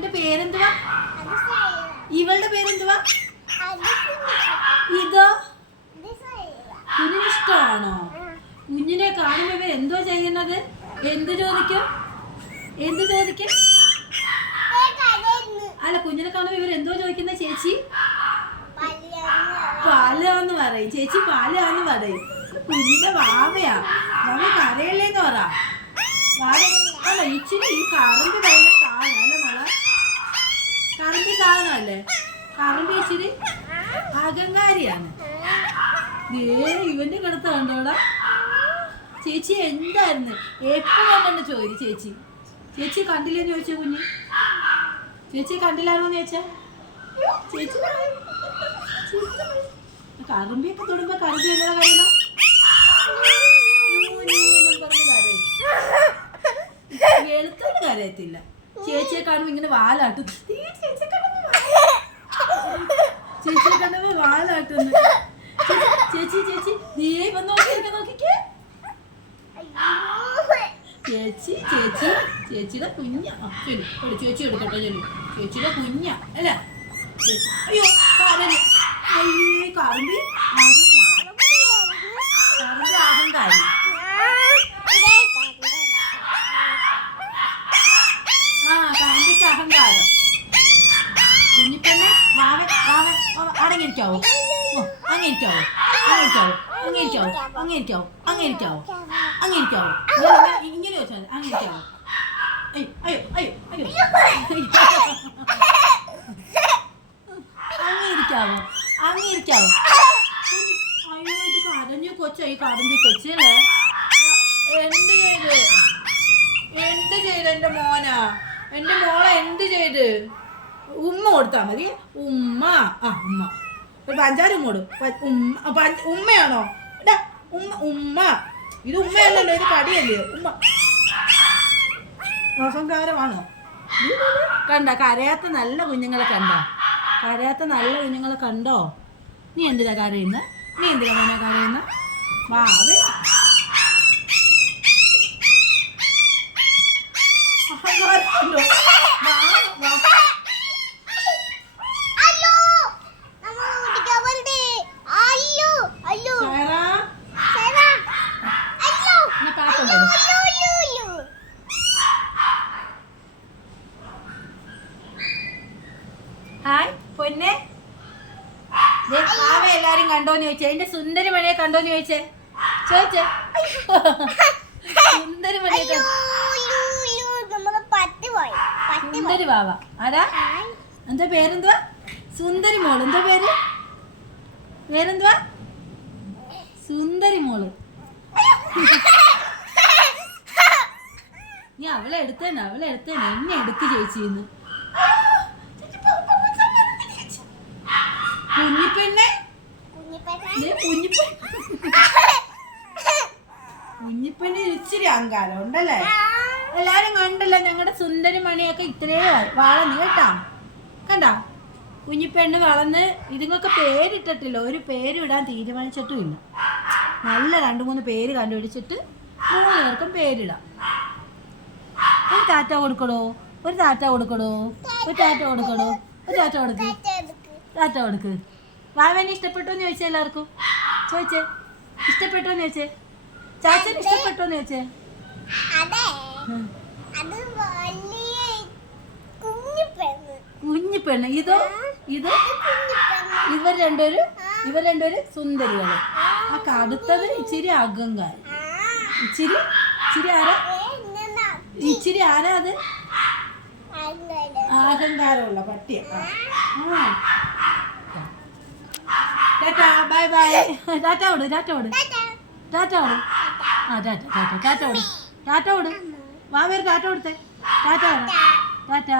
ഇവന്റെ പേരെന്തുവാ? ഇവളുടെ പേരെന്തുവാ? ഇതോ കുഞ്ഞിന് ഇഷ്ടമാണോ? കുഞ്ഞിനെ കാണുമ്പോ ഇവർ എന്തോ ചെയ്യുന്നത്? എന്ത് ചോദിക്കും? എന്ത് ചോദിക്കും? അല്ല, കുഞ്ഞിനെ കാണുമ്പോ ഇവർ എന്തോ ചോദിക്കുന്ന? ചേച്ചി പാലാന്ന് പറയും. ചേച്ചി പാലാന്ന് പറയും. കുഞ്ഞിന്റെ വാവയാ. വാവ കരയല്ലേന്ന് പറ. വാവ അല്ല, ഇച്ചിരി ഈ കറണ്ട് ഭയങ്കര സാധനം അല്ലേ മോളെ? കറണ്ട് സാധനമല്ലേ? കറണ്ട് ഇച്ചിരി അഹങ്കാരിയാണ്. ഇവന്റെ കിടത്ത കണ്ടോടാ. ചേച്ചി എന്തായിരുന്നു എപ്പോഴും തന്നെ ചോദിച്ചു. ചേച്ചി കണ്ടില്ലെന്ന് ചോദിച്ചോ കുഞ്ഞ്? ചേച്ചി കണ്ടില്ലായിരുന്നോന്ന് ചോദിച്ചാ? ചേച്ചി കറുമ്പിയൊക്കെ തൊടുമ്പോ കറുമ്പി എങ്ങനെ കരയണം? പറഞ്ഞ് കരയും. വെളുത്തോണ്ട് കരയത്തില്ല. ചേച്ചിയെ കാണുമ്പോ ഇങ്ങനെ വാലാട്ടും. ചേച്ചിയെ കണ്ടപ്പോ വാലാട്ടുന്നു. ചേച്ചി നീ വന്ന് നോക്കിക്കേ. ചേച്ചിയുടെ കുഞ്ഞാ. ചേച്ചി എടുക്കട്ടെ. ചേച്ചിയുടെ കുഞ്ഞാ അല്ല? അയ്യോ കറുമ്പി അഹങ്കാരി. കറുമ്പിക്ക് അഹങ്കാരം. കുഞ്ഞിപ്പെണ്ണെ അടങ്ങിയിരിക്കാവോ? ഇങ്ങനെ ചോദിച്ചാൽ അങ്ങിരിക്കാവോ? അങ്ങിരിക്കാവോ? അയ്യോ, ഇത് കരഞ്ഞു കൊച്ചാ. ഈ കറുമ്പി കൊച്ചല്ലേ? എന്ത് ചെയ്ത് എന്റെ മോനാ? എന്റെ മോളെ എന്ത് ചെയ്ത്? ഉമ്മ കൊടുത്താ മതി. ഉമ്മ ഒരു പഞ്ചാരം കൊടു. ഉമ്മയാണോ? ഉമ്മ ഇത് ഉമ്മയല്ലല്ലോ, ഇത് കടിയല്ലേ? ഉമ്മ അഹങ്കാരമാണോ? കണ്ട കരയാത്ത നല്ല കുഞ്ഞുങ്ങളെ കണ്ടോ? നീ എന്തിനാ കരയുന്ന? മോനെ കരയുന്ന? വാവേ അഹങ്കാരമല്ലോ. ഹായ് പൊന്നെ. മാവ എല്ലാരും കണ്ടോന്ന് ചോദിച്ചേ? എന്റെ സുന്ദരി മണിയെ കണ്ടോന്ന് ചോദിച്ചേ? സുന്ദരി മണിയെ സുന്ദരി വാവ ആരാ? എന്താ പേരെന്തുവാ? സുന്ദരി മോള്. എന്താ പേരെന്തുവാ? സുന്ദരി മോള്. നീ അവളെ എടുത്തേനെ എന്നെ എടുക്ക് ചേച്ചിന്ന്. കുഞ്ഞിപ്പെണ്ണിന് ഇച്ചിരി അഹങ്കാരം ഉണ്ടല്ലേ? എല്ലാരും കണ്ടല്ലോ ഞങ്ങളുടെ സുന്ദരി മണിയൊക്കെ ഇത്രയും വളർന്നു കേട്ടാ. കണ്ടാ കുഞ്ഞിപ്പെണ്ണ് വളർന്ന്. ഇതുങ്ങൾക്ക് പേരിട്ടിട്ടില്ല. ഒരു പേരും ഇടാൻ തീരുമാനിച്ചിട്ടും ഇല്ല. നല്ല 2-3 പേര് കണ്ടുപിടിച്ചിട്ട് 3 പേർക്കും പേരിടാം. ഒരു ടാറ്റ കൊടുക്കണോ? ഒരു ടാറ്റ കൊടുക്ക്. വാവനെ ഇഷ്ടപ്പെട്ടോന്ന് ചോദിച്ചേ? എല്ലാവർക്കും ചോദിച്ചേ? ഇഷ്ടപ്പെട്ടോന്ന് ചോദിച്ചേ? ചാച്ചന് ഇഷ്ടപ്പെട്ടോന്ന് ചോദിച്ചേ? കുഞ്ഞിപ്പെണ്ണ്. ഇതോ? ഇവർ രണ്ടുപേരും സുന്ദരികള്. ആ കടുത്തത് ഇച്ചിരി അഹങ്കാരം. ഇച്ചിരി ആരാ അത്? അഹങ്കാരമുള്ള പട്ടിയ. ബൈ ടാറ്റ ഓട്. വാ വേറെ ടാറ്റ കൊടുത്തേ. ടാറ്റ.